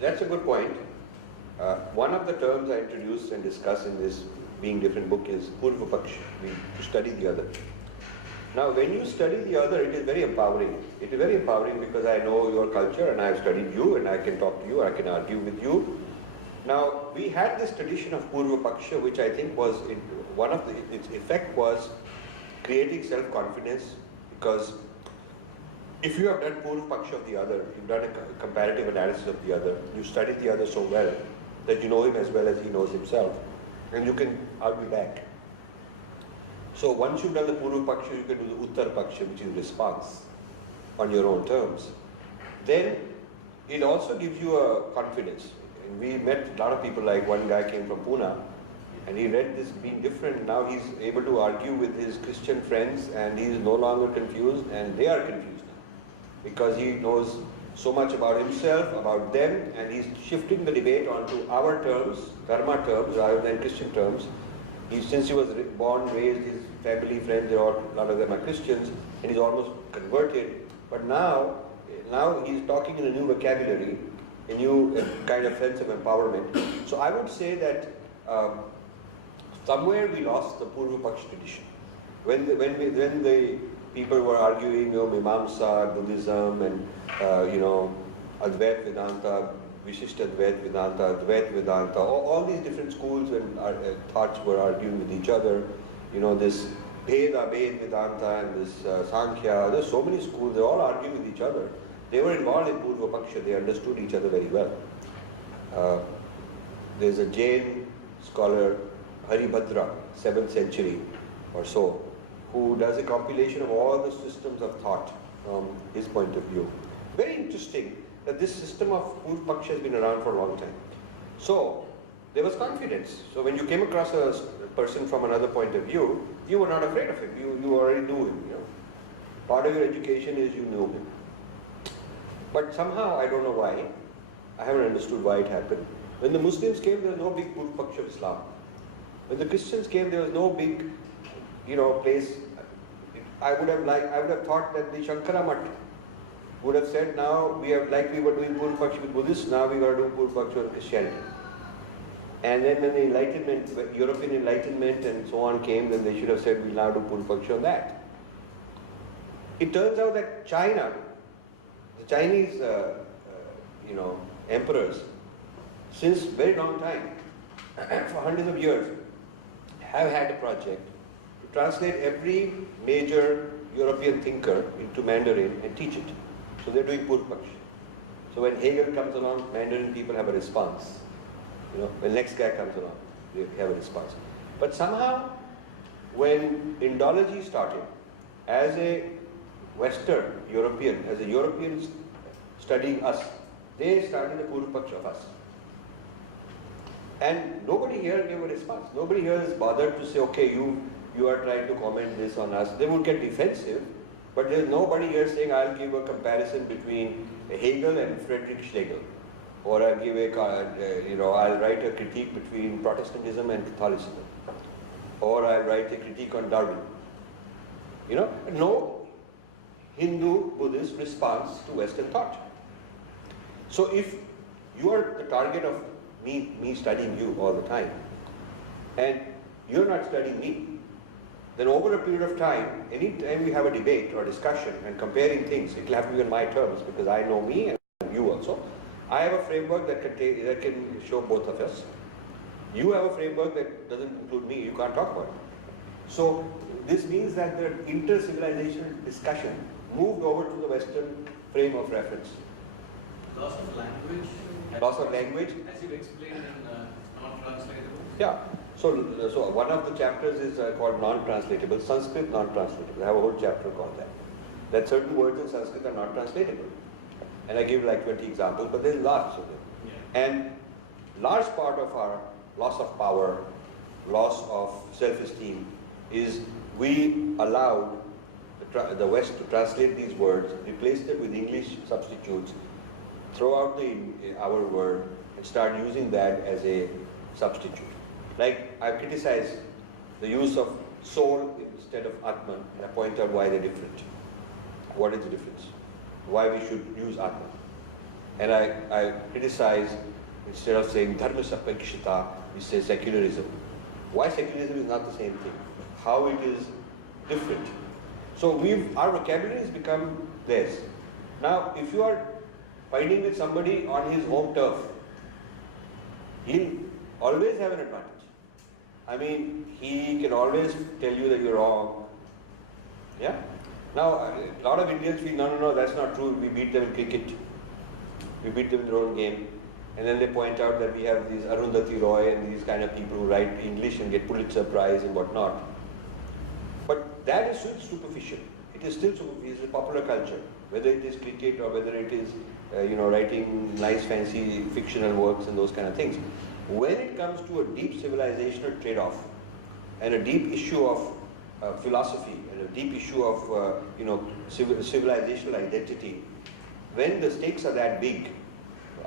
That's a good point. One of the terms I introduced and discussed in this Being Different book is Purva-paksha, to study the other. Now, when you study the other, it is very empowering. It is very empowering because I know your culture and I have studied you and I can talk to you, I can argue with you. Now, we had this tradition of Purva-paksha, which I think was, its effect was creating self-confidence, because if you have done Purva-paksha of the other, you've done a comparative analysis of the other, you studied the other so well that you know him as well as he knows himself, and you can argue back. So once you've done the Purva-paksha, you can do the Uttar-paksha, which is response on your own terms. Then it also gives you a confidence. And we met a lot of people, like one guy came from Pune, and he read this Being Different. Now he's able to argue with his Christian friends, and he's no longer confused, and they are confused now, because he knows so much about himself, about them, and he's shifting the debate onto our terms, dharma terms, rather than Christian terms. Since he was born, raised, his family, friends, a lot of them are Christians, and he's almost converted. But now he's talking in a new vocabulary, a new kind of sense of empowerment. So I would say that somewhere we lost the Purva-paksha tradition. When the people were arguing, Mimamsa, Buddhism, and Advaita Vedanta, Vishishta Advaita Vedanta, Advaita Vedanta, all these different schools and thoughts were arguing with each other. This Bheda Vedanta and this Sankhya, there's so many schools, they're all arguing with each other. They were involved in Purva-paksha, they understood each other very well. There's a Jain scholar, Haribhadra, 7th century or so, who does a compilation of all the systems of thought from his point of view. Very interesting that this system of Purva-paksha has been around for a long time. So there was confidence. So when you came across a person from another point of view, you were not afraid of him. You already knew him. Part of your education is you knew him. But somehow, I don't know why, I haven't understood why it happened. When the Muslims came, there was no big Purva-paksha of Islam. When the Christians came, there was no big, place. I would have thought that the Shankara Math would have said, now we have, like we were doing Purva-paksha with Buddhists, now we got to do Purva-paksha with Christianity. And then when the Enlightenment, European Enlightenment and so on came, then they should have said, we'll now do Purva-paksha on that. It turns out that China, the Chinese, emperors, since very long time, for hundreds of years, have had a project to translate every major European thinker into Mandarin and teach it. So they're doing Purva-paksha. So when Hegel comes along, Mandarin people have a response. When the next guy comes along, they have a response. But somehow, when Indology started, as a Western European, as a European studying us, they started the Purva-paksha of us. And nobody here gave a response. Nobody here is bothered to say, okay, you are trying to comment this on us. They would get defensive, but there's nobody here saying, I'll give a comparison between Hegel and Friedrich Schlegel. Or I'll give I'll write a critique between Protestantism and Catholicism. Or I'll write a critique on Darwin. No Hindu, Buddhist response to Western thought. So if you are the target of me studying you all the time, and you're not studying me, then over a period of time, any time we have a debate or discussion and comparing things, it will have to be on my terms because I know me and you also. I have a framework that can show both of us. You have a framework that doesn't include me, you can't talk about it. So this means that the inter-civilizational discussion moved over to the Western frame of reference. Loss of language. Loss of language. As you explained in non-translatable. Yeah. So one of the chapters is called non-translatable, Sanskrit non-translatable. I have a whole chapter called that. That certain words in Sanskrit are not translatable. And I give like 20 examples, but there's lots of them. Yeah. And large part of our loss of power, loss of self-esteem is we allowed the West to translate these words, replace them with English substitutes, throw out our word and start using that as a substitute. Like I've criticized the use of soul instead of Atman, and I point out why they're different. What is the difference? Why we should use Atman? And I criticize, instead of saying dharma-sapekshita, we say secularism. Why secularism is not the same thing? How it is different. So our vocabulary has become less. Now, if you are fighting with somebody on his home turf, he'll always have an advantage. I mean, he can always tell you that you're wrong. Yeah? Now, a lot of Indians feel, no, that's not true. We beat them in cricket. We beat them in their own game. And then they point out that we have these Arundhati Roy and these kind of people who write English and get Pulitzer Prize and whatnot. But that is still superficial. It is still superficial. It's a popular culture. Whether it is cricket or whether it is, writing nice, fancy fictional works and those kind of things. When it comes to a deep civilizational trade-off and a deep issue of philosophy and a deep issue of, civilizational identity, when the stakes are that big,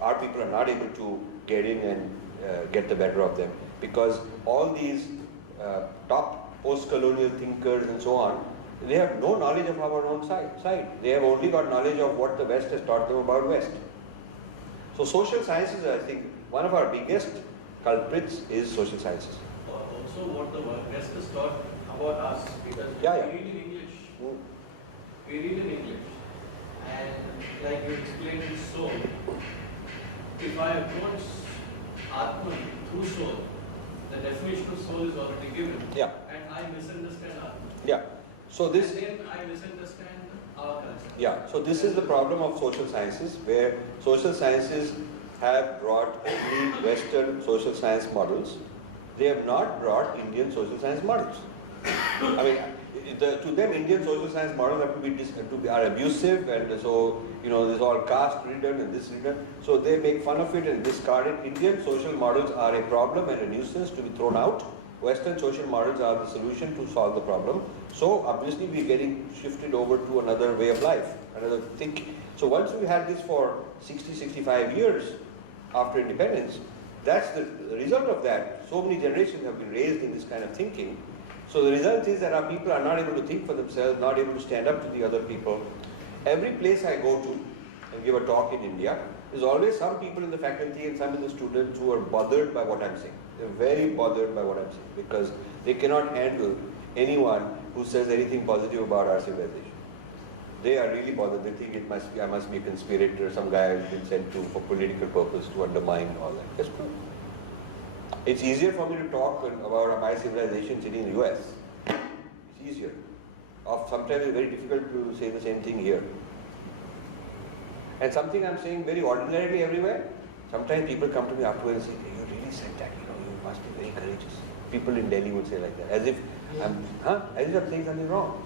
our people are not able to get in and get the better of them, because all these top post-colonial thinkers and so on, they have no knowledge of our own side. They have only got knowledge of what the West has taught them about West. So social sciences, I think, one of our biggest culprits is social sciences. Also what the West has taught about us, because Yeah. we read in English. We read in English. And like you explained in soul, if I approach Atman through soul, the definition of soul is already given. Yeah. And I misunderstand Atman. Yeah. So this. And then I misunderstand our culture. Yeah. So this is the problem of social sciences, where social sciences have brought only Western social science models. They have not brought Indian social science models. I mean, to them, Indian social science models have to be are abusive, and so there's all caste ridden and this ridden. So they make fun of it and discard it. Indian social models are a problem and a nuisance to be thrown out. Western social models are the solution to solve the problem. So obviously we're getting shifted over to another way of life, another thinking. So once we had this for 60, 65 years after independence, that's the result of that. So many generations have been raised in this kind of thinking. So the result is that our people are not able to think for themselves, not able to stand up to the other people. Every place I go to and give a talk in India, there's always some people in the faculty and some of the students who are bothered by what I'm saying. They're very bothered by what I'm saying because they cannot handle anyone who says anything positive about our civilization. They are really bothered. They think I must be a conspirator, some guy who's been sent to for political purpose to undermine all that. That's true. It's easier for me to talk about my civilization sitting in the US. It's easier. Sometimes it's very difficult to say the same thing here. And something I'm saying very ordinarily everywhere, sometimes people come to me afterwards and say, hey, you really said that, you must be very courageous. People in Delhi would say like that, as if I'm saying something wrong.